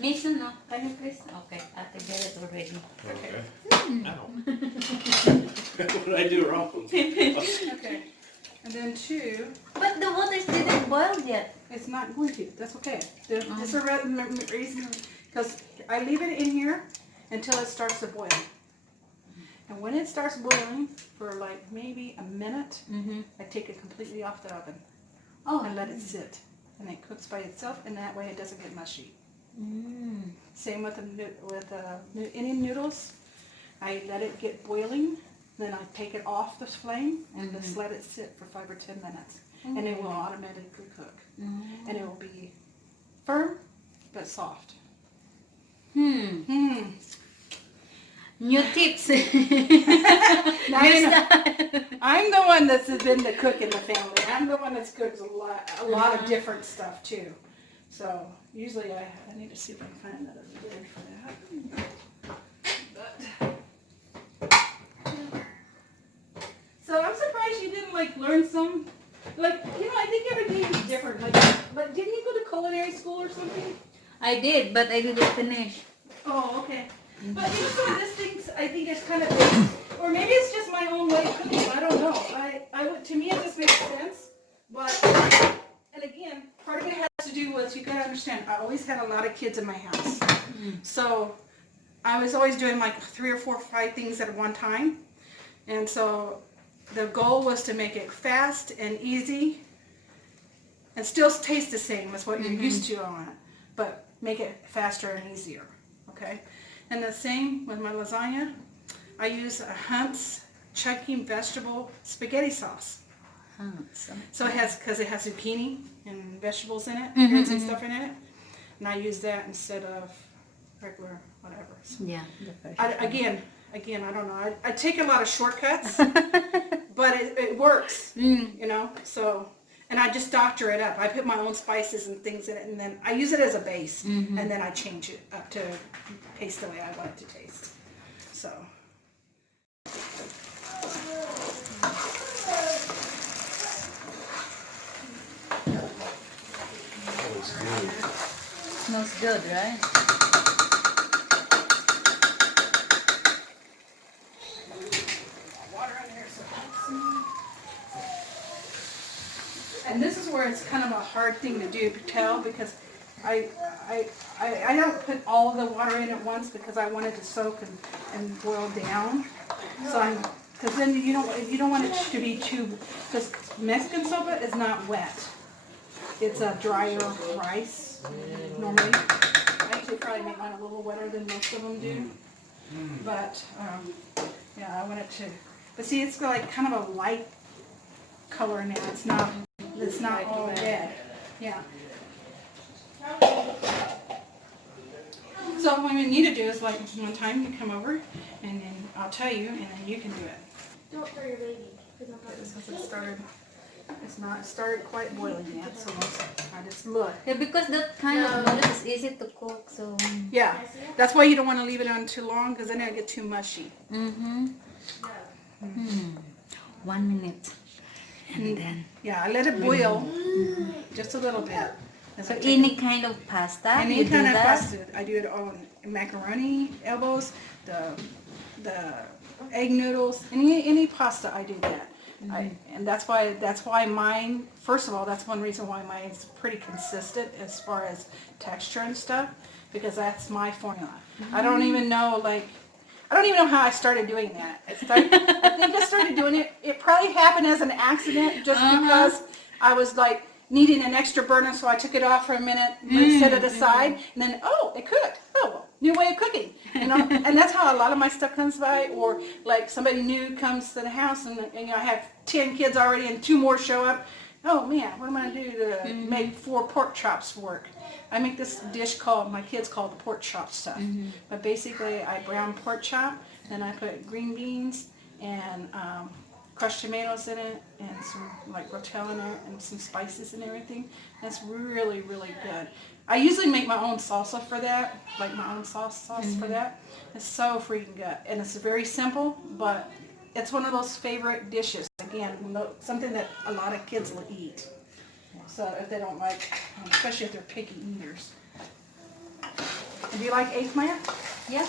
Miso, no? Can you please? Okay, I can get it already. Okay. Ow. What did I do wrong? Okay. And then 2. But the water didn't boil yet. It's not going to. That's okay. There's a reason, because I leave it in here until it starts to boil. And when it starts boiling for like maybe a minute, I take it completely off the oven. And let it sit. And it cooks by itself, and that way it doesn't get mushy. Same with any noodles. I let it get boiling, then I take it off the flame and just let it sit for 5 or 10 minutes. And it will automatically cook. And it will be firm, but soft. New tips. I'm the one that's been the cook in the family. I'm the one that's cooked a lot of different stuff too. So usually I need to see if I can find another lid for that. So I'm surprised you didn't like learn some. Like, you know, I think every day is different. Like, but didn't you go to culinary school or something? I did, but I didn't finish. Oh, okay. But you know, some of these things I think is kind of, or maybe it's just my own way of cooking. I don't know. To me, it just makes sense. But, and again, part of it has to do with, you gotta understand, I always had a lot of kids in my house. So I was always doing like 3 or 4 or 5 things at one time. And so the goal was to make it fast and easy and still taste the same as what you're used to on it, but make it faster and easier, okay? And the same with my lasagna. I use a Hunt's chunky vegetable spaghetti sauce. So it has, because it has zucchini and vegetables in it, greens and stuff in it. And I use that instead of regular whatever. So Yeah. again, I don't know. I take a lot of shortcuts, but it works, you know. So, and I just doctor it up. I put my own spices and things in it, and then I use it as a base, and then I change it up to taste the way I want it to taste. So. Smells good, right? And this is where it's kind of a hard thing to do to tell, because I don't put all of the water in at once because I want it to soak and boil down. So because then you don't want it to be too, because Mexican sopa is not wet. It's a drier rice normally. I actually probably make mine a little wetter than most of them do. But yeah, I want it to. But see, it's got like kind of a light color now. It's not all red. Yeah. So what we need to do is, like, one time you come over and then I'll tell you, and then you can do it. Don't throw your baby. It started quite boiling yet, so I just look. Yeah, because that kind of noodles is easy to cook, so. Yeah, that's why you don't want to leave it on too long, because then it'll get too mushy. 1 minute. And then. Yeah, I let it boil just a little bit. So any kind of pasta, Any you do kind of that? pasta. I do it on macaroni elbows, the egg noodles, any pasta. I do that. And that's why mine. First of all, that's one reason why mine's pretty consistent as far as texture and stuff, because that's my formula. I don't even know how I started doing that. I think I started doing it. It probably happened as an accident, just because I was like needing an extra burner, so I took it off for a minute, set it aside, and then it cooked. Oh, well, new way of cooking, you know. And that's how a lot of my stuff comes by. Or like somebody new comes to the house, and you know, I have 10 kids already, and 2 more show up. Oh man, what am I gonna do to make 4 pork chops work? I make this dish my kids call it the pork chop stuff. But basically, I brown pork chop, then I put green beans and crushed tomatoes in it, and some like rotel in it, and some spices and everything. That's really, really good. I usually make my own salsa for that, like my own sauce for that. It's so freaking good, and it's very simple, but it's one of those favorite dishes. Again, something that a lot of kids will eat. So if they don't like, especially if they're picky eaters. Do you like eggplant? Yeah.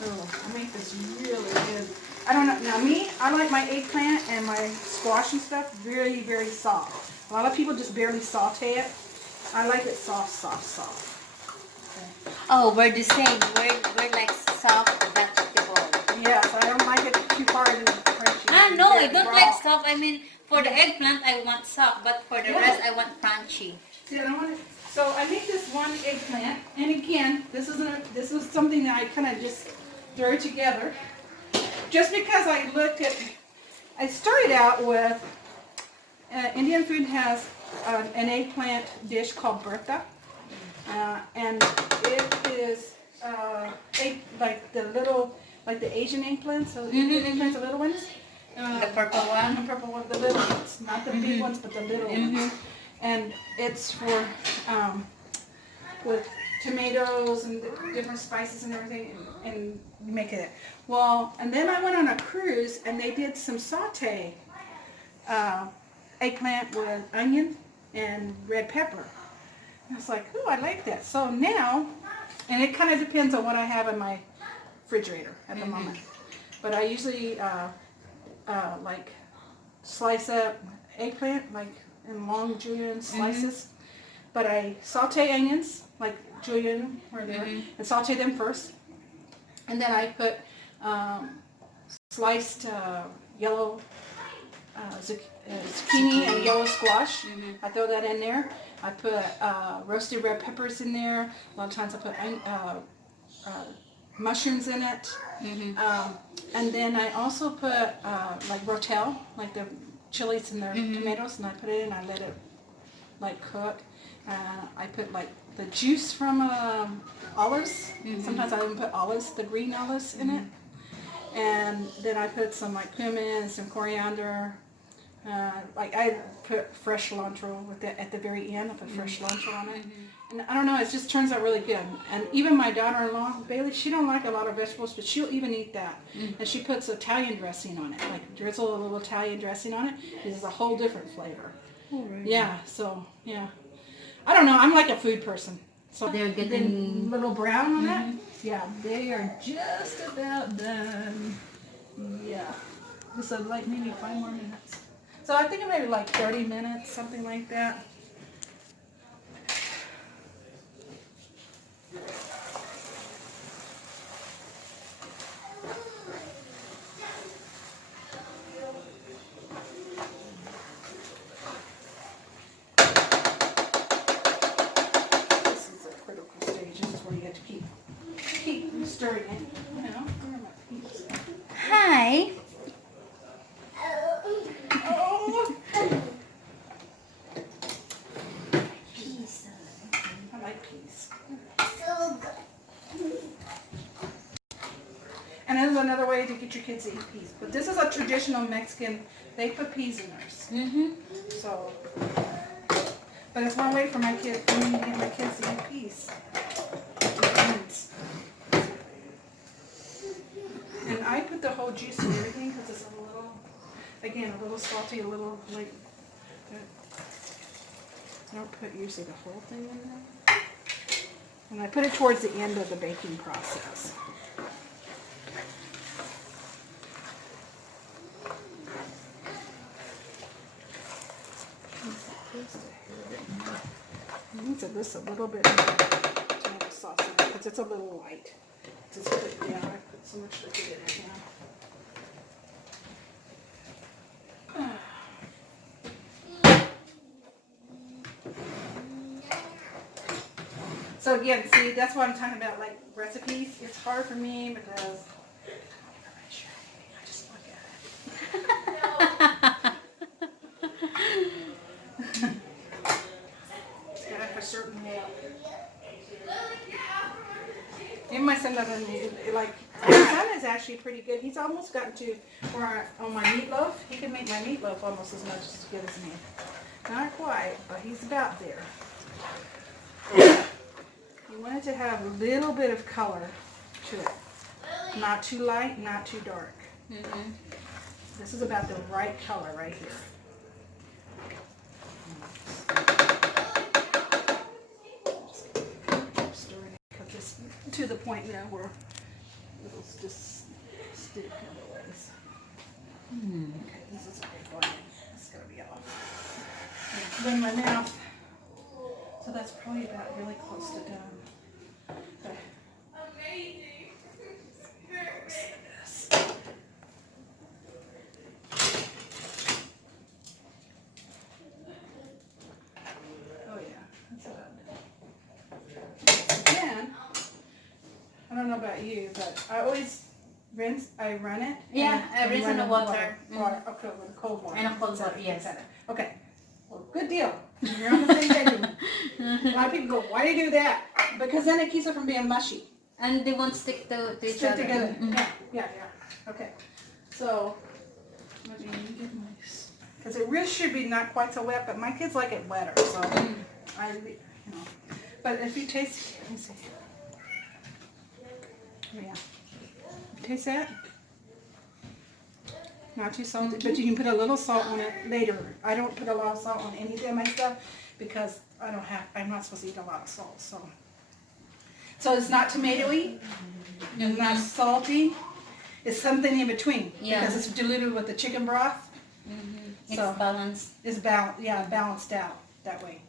Oh, I make this really good. I don't know. Now me, I like my eggplant and my squash and stuff very, very soft. A lot of people just barely saute it. I like it soft, soft, soft. Oh, we're the same. We're like soft vegetable. Yes, I don't like it too hard and crunchy. Ah, no, I Very don't raw. like soft. I mean, for the eggplant, I want soft, but for the Yeah. rest, I want crunchy. See, I don't want it. So I make this one eggplant, and again, this is something that I kind of just throw together. Just because I looked at, I started out with, Indian food has an eggplant dish called Bertha, and it is like the Asian eggplants, so Indian eggplants, the little ones. The purple one. The purple one, the little ones, not the big ones, but the little ones. And it's for with tomatoes and different spices and everything, and you make it. Well, and then I went on a cruise, and they did some saute eggplant with onion and red pepper. And I was like, ooh, I like that. So now, and it kind of depends on what I have in my refrigerator at the moment. But I usually like slice up eggplant like in long julienne slices. But I saute onions like julienne or there, and saute them first. And then I put sliced yellow zucchini and yellow squash. I throw that in there. I put roasted red peppers in there. A lot of times I put mushrooms in it. And then I also put like rotel, like the chilies and the tomatoes, and I put it in. I let it like cook. I put like the juice from olives. Sometimes I even put olives, the green olives in it. And then I put some like cumin, some coriander. Like I put fresh cilantro with it at the very end. I put fresh cilantro on it. And I don't know, it just turns out really good. And even my daughter-in-law, Bailey, she don't like a lot of vegetables, but she'll even eat that. And she puts Italian dressing on it, like drizzle a little Italian dressing on it. It's a whole different flavor. Oh, really? Yeah, so, yeah. I don't know, I'm like a food person. So They're then getting little brown on that. Yeah, they are just about done. Yeah. Just like maybe 5 more minutes. So I think maybe like 30 minutes, something like that. This is a critical stage. This is where you have to keep stirring it. You know, where are my peas? Hi. Oh. I like peas. And there's another way to get your kids to eat peas. But this is a traditional Mexican, they put peas in theirs. So, but it's one way for me to get my kids to eat peas. Beans. And I put the whole juice in everything because it's a little, again, a little salty, a little like, I don't put usually the whole thing in there. And I put it towards the end of the baking process. I need this a little bit more tomato sauce in it because it's a little light. Just put, yeah, I put so much liquid in it now. So again, see, that's what I'm talking about, like recipes. It's hard for me because I just look at it. It's gotta have a certain way. Even my son doesn't like. My son is actually pretty good. He's almost gotten to where on my meatloaf, he can make my meatloaf almost as much as good as me. Not quite, but he's about there. You want it to have a little bit of color to it. Not too light, not too dark. This is about the right color right here. Stirring it because to the point now where it'll just stick otherwise. Okay, this is a big one. It's gonna be off. Then my mouth. So that's probably about really close to done. Okay. Oh yeah, that's about it. Again, I don't know about you, but I always rinse. I run it. Yeah, I rinse in the water. Okay, with cold water. And a cold water, yes. Okay. Well, good deal. You're on the same page with me. A lot of people go, why do you do that? Because then it keeps it from being mushy. And they won't stick to each Stick other. together. Yeah. Okay. So, let me get my, because it really should be not quite so wet, but my kids like it wetter, so But if you taste, let me see. Oh, yeah. Taste that? Not too salty, but you can put a little salt on it later. I don't put a lot of salt on any of my stuff because I'm not supposed to eat a lot of salt, so. So it's not tomatoey, it's not salty, it's something in between because it's diluted with the chicken broth. It's So balanced. it's balanced out that way.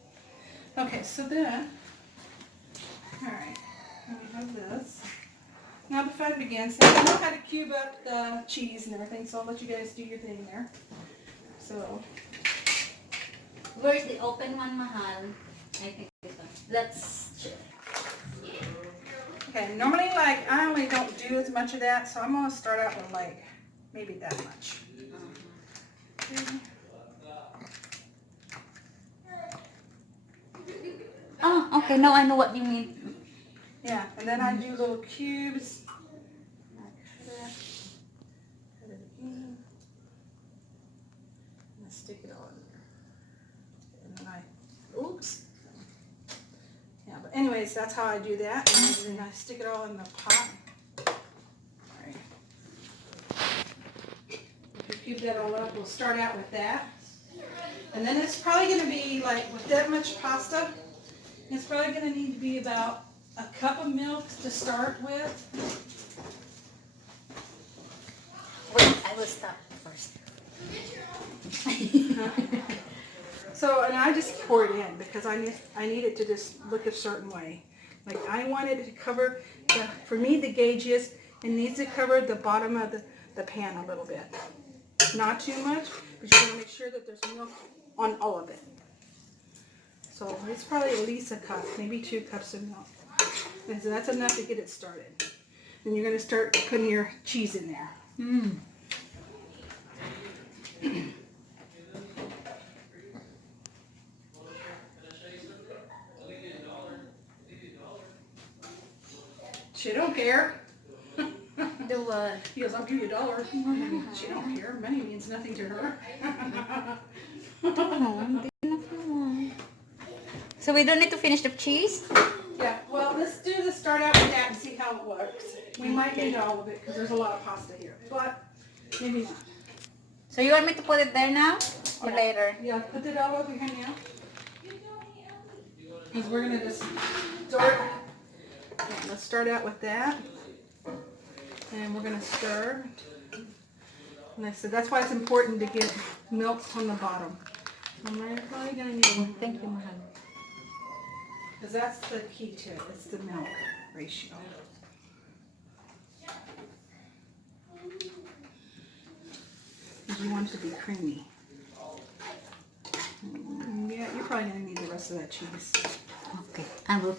Okay, so then, all right, we have this. Now the fun begins. Now I know how to cube up the cheese and everything, so I'll let you guys do your thing there. So, Where's the open one, Mahal? I think this one. Let's check. okay, normally I only don't do as much of that, so I'm gonna start out with like maybe that much. Okay. Oh, okay. Now I know what you mean. Yeah, and then I do little cubes. I cut it in. And I stick it all in there. And then oops. Yeah, but anyways, that's how I do that. And then I stick it all in the pot. Alright. If you cube that all up, we'll start out with that. And then it's probably going to be like, with that much pasta, it's probably going to need to be about a cup of milk to start with. Wait, I will stop first. So, and I just pour it in because I need it to just look a certain way. Like I want it to cover, for me the gauge is, it needs to cover the bottom of the pan a little bit. Not too much, but you want to make sure that there's milk on all of it. So it's probably at least a cup, maybe 2 cups of milk. And so that's enough to get it started. Then you're going to start putting your cheese in there. She don't care. Do what? He goes, I'll give you $1. She don't care. Money means nothing to her. So we don't need to finish the cheese? Yeah, well, let's do the start out with that and see how it works. We might need all of it because there's a lot of pasta here, but maybe not. So you want me to put it there now or Yeah. later? Yeah, put it all over here now. Because we're going to just start. Yeah, let's start out with that. And we're going to stir. And I said that's why it's important to get milk on the bottom. And we're probably going to need one. Thank you, Mahal. Because that's the key to it. It's the milk ratio. You want it to be creamy. Yeah, you're probably going to need the rest of that cheese. Okay, I will.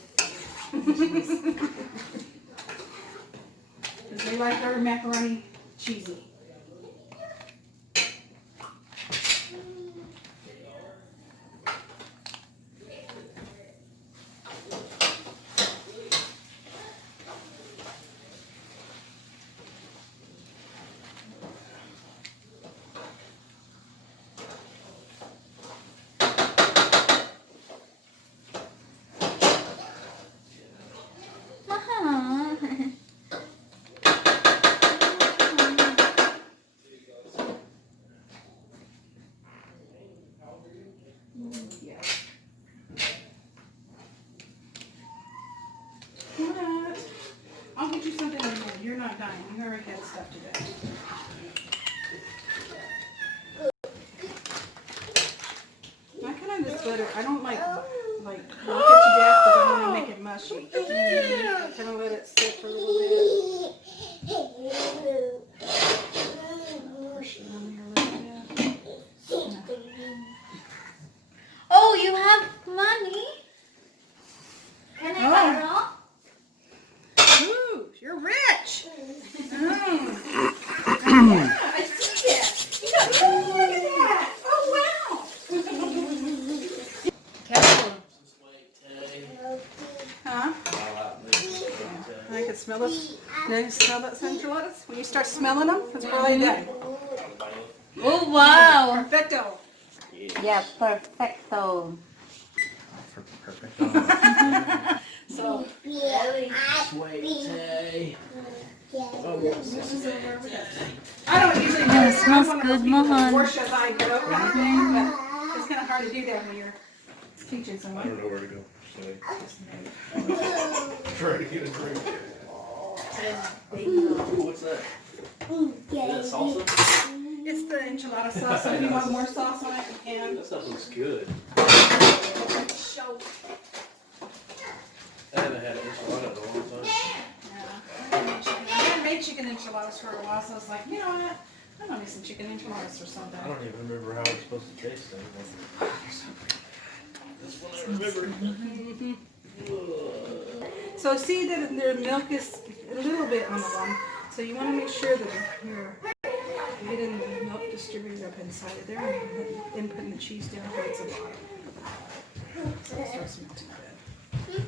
Because they like our macaroni cheesy. you're not dying. You already had stuff to do. I kind of just let it. I don't like work it to death because I want to make it mushy. I kind of let it sit for a little bit. Push it on here a little bit. Oh, you have money? Can I borrow? Ooh, you're rich. Yeah, I see that. You got, look at that. Oh, wow. Careful. Huh? I can smell it. Now you smell that enchiladas? When you start smelling them, it's probably done. Oh, wow. Perfecto. Yeah, perfecto. Perfect. So, Sweet tea. I don't usually do Yeah, it. it smells I'm one of good, those people that Mohan. wash as I go, but it's kind of hard to do that when you're teaching I someone. don't know where to go. Trying to get a drink. What's that? Is that salsa? It's the enchilada sauce. So if you want more sauce on it, you can. That stuff looks good. Show. I haven't had enchilada in a long time. I haven't made chicken enchiladas for a while, so I was like, you know what? I'm gonna make some chicken enchiladas or something. I don't even remember how it's supposed to taste anymore. That's what I remember. So see that the milk is a little bit on the one. So you want to make sure that you're getting the milk distributed up inside of there and then putting the cheese down towards the bottom. So it starts melting good. I'm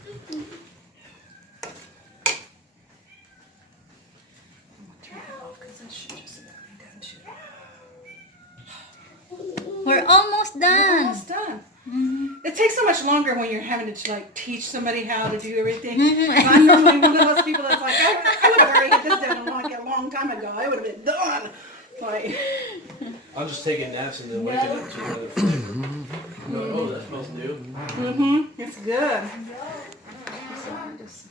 going to turn it off because that should just about be done too. We're almost We're done. almost done. It takes so much longer when you're having to like teach somebody how to do everything. I'm normally one of those people that's like, I would have already had this done like a long time ago. I would have been done. Like, I'm just taking naps and then waking up to another flavor. Going, oh, that smells new. it's good. So I just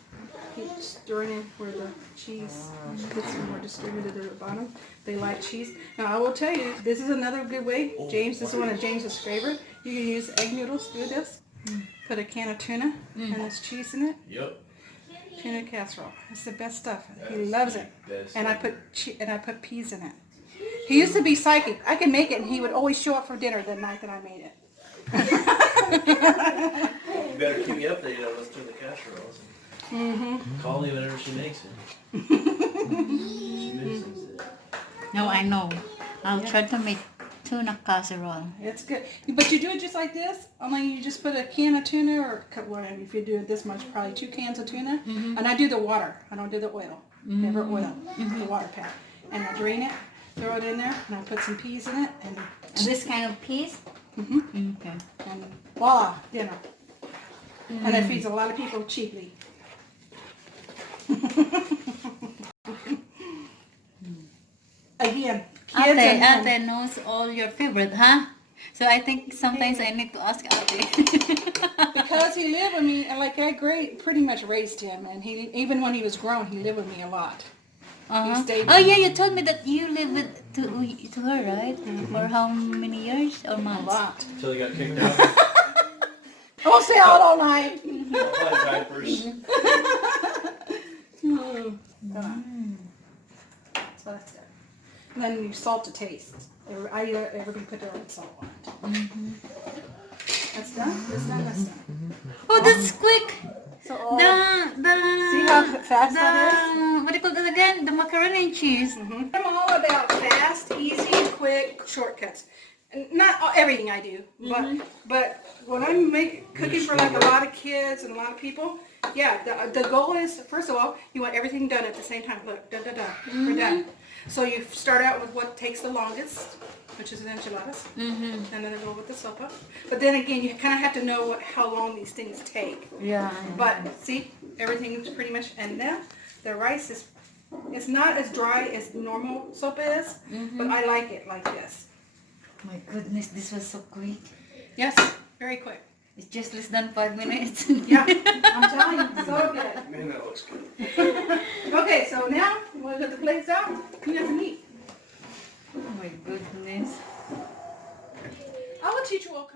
keep stirring in where the cheese gets more distributed at the bottom. They like cheese. Now I will tell you, this is another good way. James, this is one of James's favorite. You can use egg noodles to do this. Put a can of tuna and there's cheese in it. Yep. Tuna casserole. It's the best stuff. He loves it. Best. And I put peas in it. He used to be psychic. I could make it, and he would always show up for dinner the night that I made it. You better keep me updated on those tuna casseroles. Call me whenever she makes it. She mixes it. No, I know. I'll try to make tuna casserole. It's good. But you do it just like this. Only you just put a can of tuna, or whatever. If you do it this much, probably 2 cans of tuna. And I do the water. I don't do the oil. Never oil. The water pack. And I drain it. Throw it in there, and I put some peas in it, and This kind of piece? Okay. and voila, dinner. And it feeds a lot of people cheaply. Again, kids Ate knows all your favorite, huh? So I think sometimes I need to ask Ate. because he lived with me, and like I pretty much raised him, and he even when he was grown, he lived with me a lot. He stayed Oh yeah, you told me that you live with to her, right? For how many years or a months? lot. Until he got kicked out. I won't stay out all night. Apply diapers. So that's it. And then you salt to taste. Everybody put their own salt on it. That's done. That's done. That's done. Oh, that's quick. So all The see how fast that is? what do you call that again? The macaroni and cheese. I'm all about fast, easy, quick shortcuts. And not everything I do, but when I'm cooking for like a lot of kids and a lot of people, yeah, the goal is, first of all, you want everything done at the same time. Look, we're done. So you start out with what takes the longest, which is the enchiladas, and then go with the sopa. But then again, you kind of have to know how long these things take. Yeah. But see, everything's pretty much, and now the rice is, it's not as dry as normal sopa is, but I like it like this. My goodness, this was so quick. Yes, very quick. It's just less than 5 minutes. Yeah, I'm telling you, so good. Man, that looks good. Okay, so now Want to get the plates out? You have to eat. Oh my goodness. I will teach you all kinds.